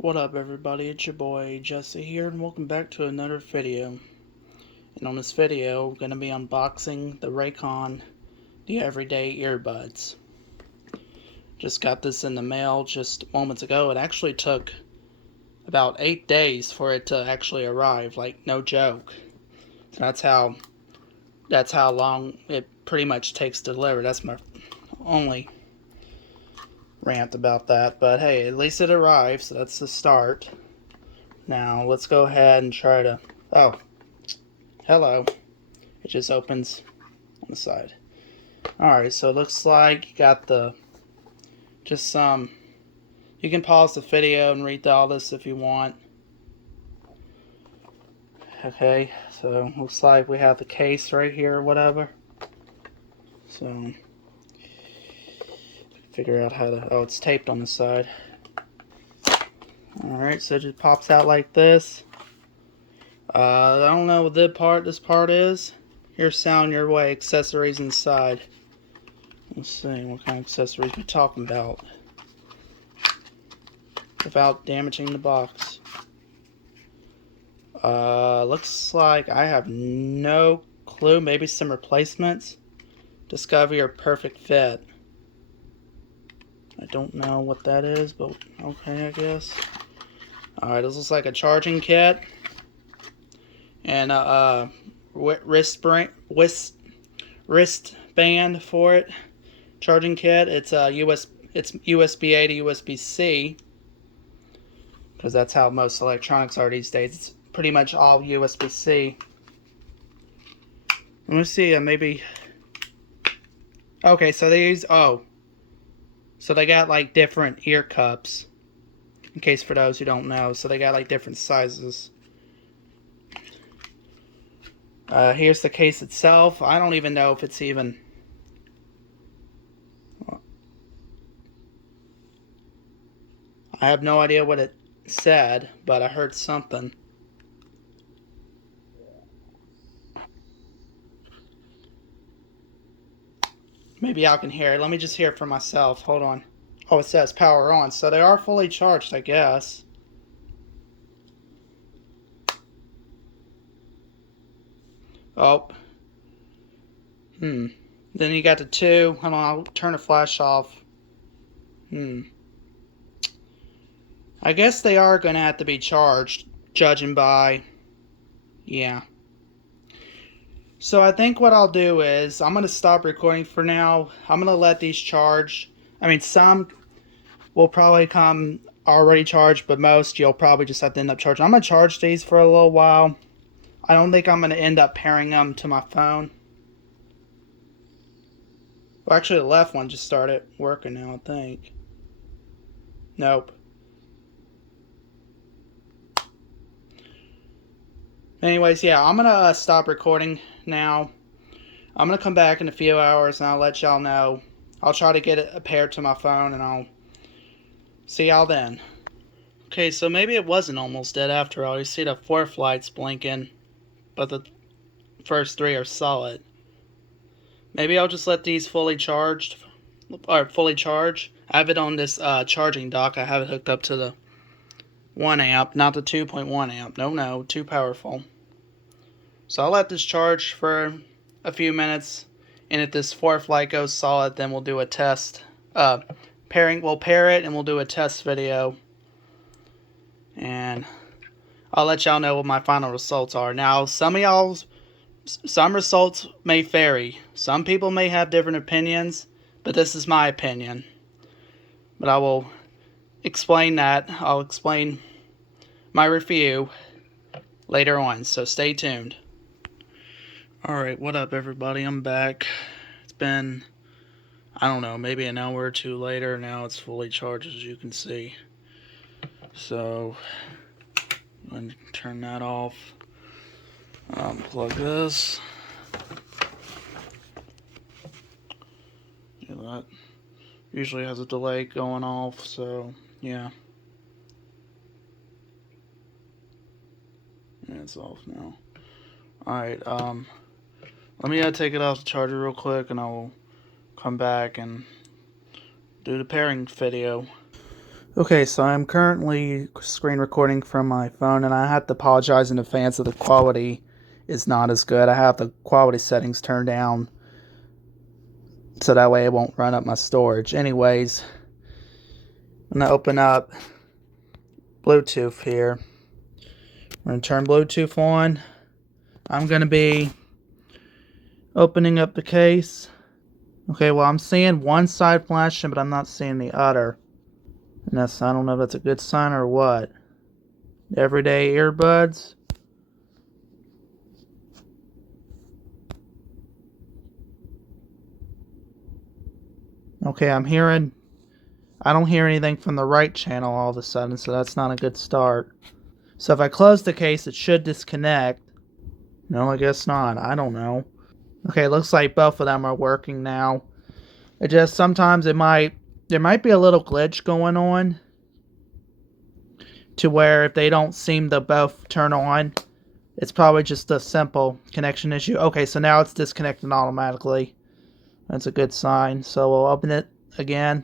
What up everybody, it's your boy Jesse here and welcome back to another video. And on this video we're going to be unboxing the Raycon the everyday earbuds. Just got this in the mail just moments ago. It actually took about 8 days for it to actually arrive, like no joke. So that's how long it pretty much takes to deliver. That's my only rant about that, but hey, at least it arrived, so that's the start. Now let's go ahead and try to, oh, hello. It just opens on the side. Alright, so it looks like you got just some, you can pause the video and read all this if you want. Okay, so looks like we have the case right here or whatever. So, figure out how to, oh, it's taped on the side. Alright, so it just pops out like this. I don't know what this part is. Here's sound your way, accessories inside. Let's see what kind of accessories we're talking about without damaging the box. Looks like I have no clue. Maybe some replacements. Discover your perfect fit. I don't know what that is, but okay, I guess. Alright, this looks like a charging kit. And a wristband for it. Charging kit. It's USB-A to USB-C. Because that's how most electronics are these days. It's pretty much all USB-C. Let me see, maybe... Okay, so they use... Oh. So they got like different ear cups. In case for those who don't know. So they got like different sizes. Here's the case itself. I don't even know if it's even... I have no idea what it said, but I heard something. Maybe y'all can hear it. Let me just hear it for myself. Hold on. Oh, it says power on. So they are fully charged, I guess. Oh. Then you got the two. Hold on, I'll turn the flash off. I guess they are going to have to be charged, judging by... Yeah. So I think what I'll do is, I'm going to stop recording for now. I'm going to let these charge. I mean, some will probably come already charged, but most you'll probably just have to end up charging. I'm going to charge these for a little while. I don't think I'm going to end up pairing them to my phone. Well, actually, the left one just started working now, I think. Nope. Anyways, yeah, I'm going to stop recording now. I'm going to come back in a few hours and I'll let y'all know. I'll try to get it paired to my phone and I'll see y'all then. Okay, so maybe it wasn't almost dead after all. You see the 4th lights blinking, but the first 3 are solid. Maybe I'll just let these fully charge. I have it on this charging dock. I have it hooked up to the 1 amp, not the 2.1 amp. No, too powerful. So I'll let this charge for a few minutes, and if this 4th light goes solid, then we'll do a test. We'll pair it, and we'll do a test video. And I'll let y'all know what my final results are. Now, some results may vary. Some people may have different opinions, but this is my opinion. But I will explain that. I'll explain my review later on, so stay tuned. Alright, what up everybody? I'm back. It's been, I don't know, maybe an hour or two later. Now it's fully charged, as you can see. So, I'm going to turn that off. Plug this. Yeah, that usually has a delay going off, so yeah. Yeah, it's off now. Alright, let me take it off the charger real quick and I will come back and do the pairing video. Okay, so I'm currently screen recording from my phone, and I have to apologize in advance that the quality is not as good. I have the quality settings turned down so that way it won't run up my storage. Anyways, I'm going to open up Bluetooth here. I'm going to turn Bluetooth on. I'm going to be opening up the case. Okay, well, I'm seeing one side flashing, but I'm not seeing the other. And that's, I don't know if that's a good sign or what. Everyday earbuds. Okay, I don't hear anything from the right channel all of a sudden, so that's not a good start. So if I close the case, it should disconnect. No, I guess not. I don't know. Okay, it looks like both of them are working now. It just, sometimes there might be a little glitch going on to where if they don't seem to both turn on, it's probably just a simple connection issue. Okay, so now it's disconnected automatically. That's a good sign. So we'll open it again.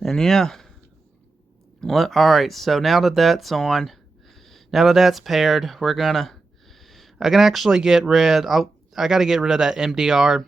And yeah. Well, alright, so now that that's on, now that that's paired, I can actually get rid, I gotta get rid of that MDR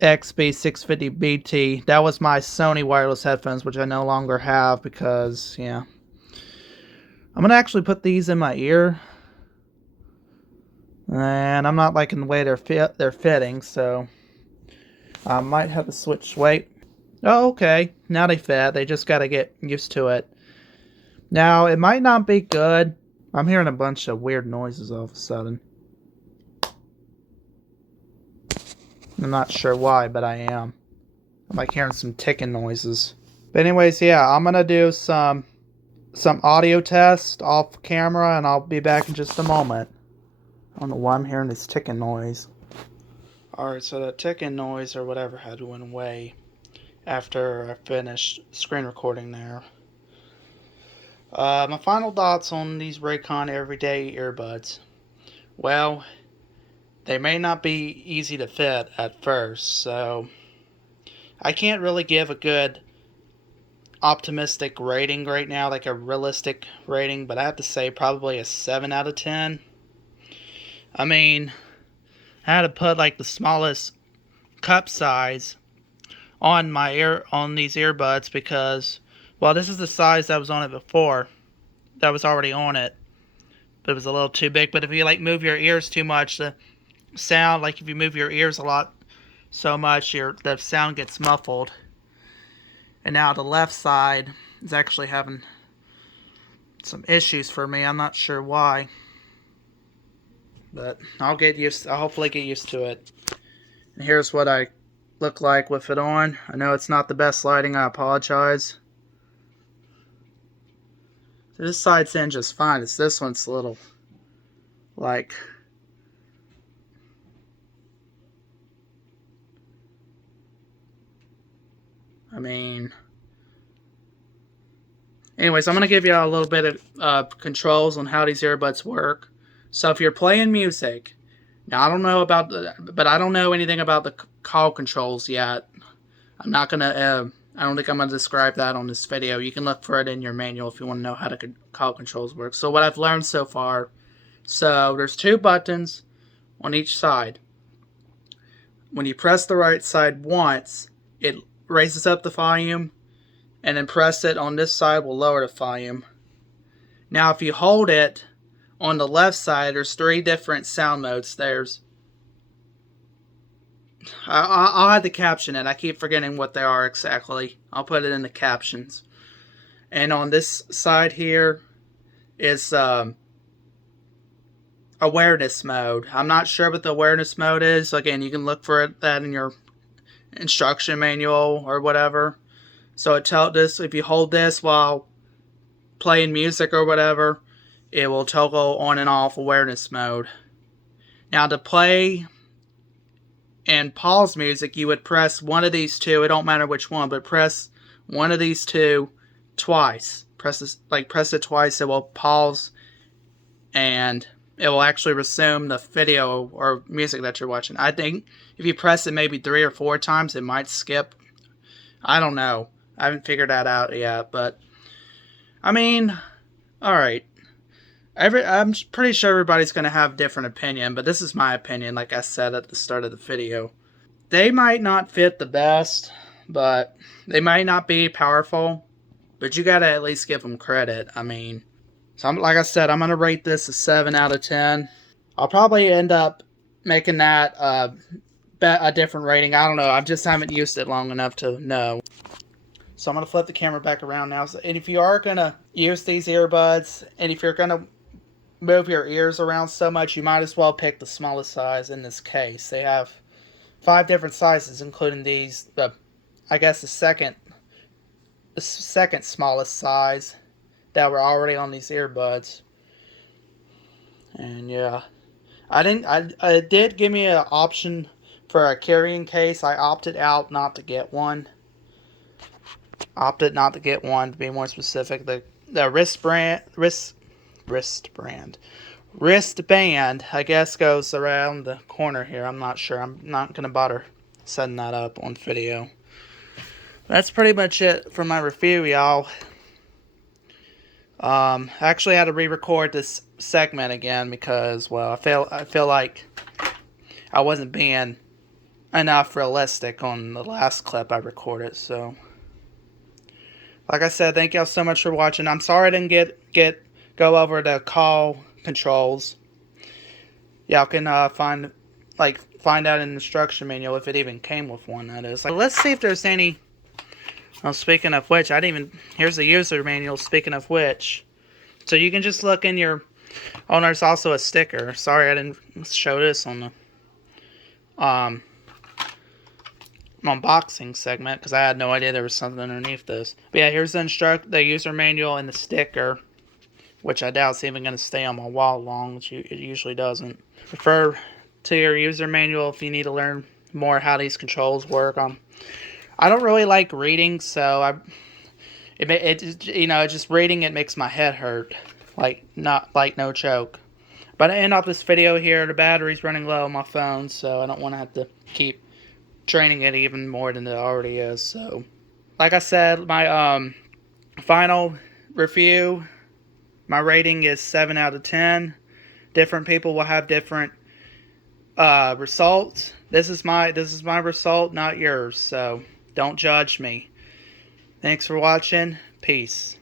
XB650BT. That was my Sony wireless headphones, which I no longer have because, yeah. I'm gonna actually put these in my ear. And I'm not liking the way they're fitting, so I might have to switch weight. Oh, okay. Now they fit. They just gotta get used to it. Now, it might not be good. I'm hearing a bunch of weird noises all of a sudden. I'm not sure why, but I am. I'm like hearing some ticking noises. But anyways, yeah, I'm gonna do some audio test off camera, and I'll be back in just a moment. I don't know why I'm hearing this ticking noise. Alright, so that ticking noise or whatever had went away after I finished screen recording there. My final thoughts on these Raycon everyday earbuds. Well, they may not be easy to fit at first, so I can't really give a good optimistic rating right now, like a realistic rating, but I have to say probably a 7 out of 10. I mean, I had to put like the smallest cup size on these earbuds because, well, this is the size that was on it before. That was already on it, but it was a little too big. But if you like move your ears too much, the sound, like if you move your ears a lot so much, the sound gets muffled. And now the left side is actually having some issues for me. I'm not sure why, but I'll hopefully get used to it. And here's what I look like with it on. I know it's not the best lighting. I apologize. So this side's in just fine. It's this one's a little like, I mean, anyways, I'm going to give you a little bit of controls on how these earbuds work. So if you're playing music, now I don't know but I don't know anything about the call controls yet. I'm not going to, I don't think I'm going to describe that on this video. You can look for it in your manual if you want to know how the call controls work. So what I've learned so far, so there's 2 buttons on each side. When you press the right side once, it raises up the volume, and then press it on this side will lower the volume. Now if you hold it on the left side, there's 3 different sound modes. I'll have to caption it. I keep forgetting what they are exactly. I'll put it in the captions. And on this side here is awareness mode. I'm not sure what the awareness mode is. Again, you can look for that in your instruction manual or whatever. So it tells this, if you hold this while playing music or whatever, it will toggle on and off awareness mode. Now to play and pause music, you would press one of these 2. It don't matter which one, but press one of these 2 twice. Press it twice. It will pause and it will actually resume the video or music that you're watching. I think if you press it maybe 3 or 4 times, it might skip. I don't know. I haven't figured that out yet, but I mean, alright. I'm pretty sure everybody's going to have a different opinion, but this is my opinion, like I said at the start of the video. They might not fit the best, but they might not be powerful, but you got to at least give them credit. I mean, so like I said, I'm going to rate this a 7 out of 10. I'll probably end up making that a different rating. I don't know. I just haven't used it long enough to know. So I'm going to flip the camera back around now. And if you are going to use these earbuds, and if you're going to move your ears around so much, you might as well pick the smallest size in this case. They have 5 different sizes, including these, I guess the second smallest size that were already on these earbuds. And yeah, I did give me an option for a carrying case. I opted out not to get one. Opted not to get one, to be more specific. The wristband, I guess, goes around the corner here. I'm not sure. I'm not going to bother setting that up on video. That's pretty much it for my review, y'all. I actually had to re-record this segment again because, well, I feel like I wasn't being enough realistic on the last clip I recorded, so like I said, thank y'all so much for watching. I'm sorry I didn't go over the call controls. Y'all can find out an instruction manual if it even came with one, that is. Let's see if there's any. Well, speaking of which, here's the user manual, speaking of which. So you can just look in your, oh, there's also a sticker. Sorry I didn't show this on the unboxing segment because I had no idea there was something underneath this. But yeah, here's the user manual and the sticker, which I doubt is even going to stay on my wall long, which it usually doesn't. Refer to your user manual if you need to learn more how these controls work. I don't really like reading, so just reading it makes my head hurt, no joke. But I end off this video here. The battery's running low on my phone, so I don't want to have to keep draining it even more than it already is. So, like I said, my final review, my rating is 7 out of 10. Different people will have different results. This is my result, not yours. So don't judge me. Thanks for watching. Peace.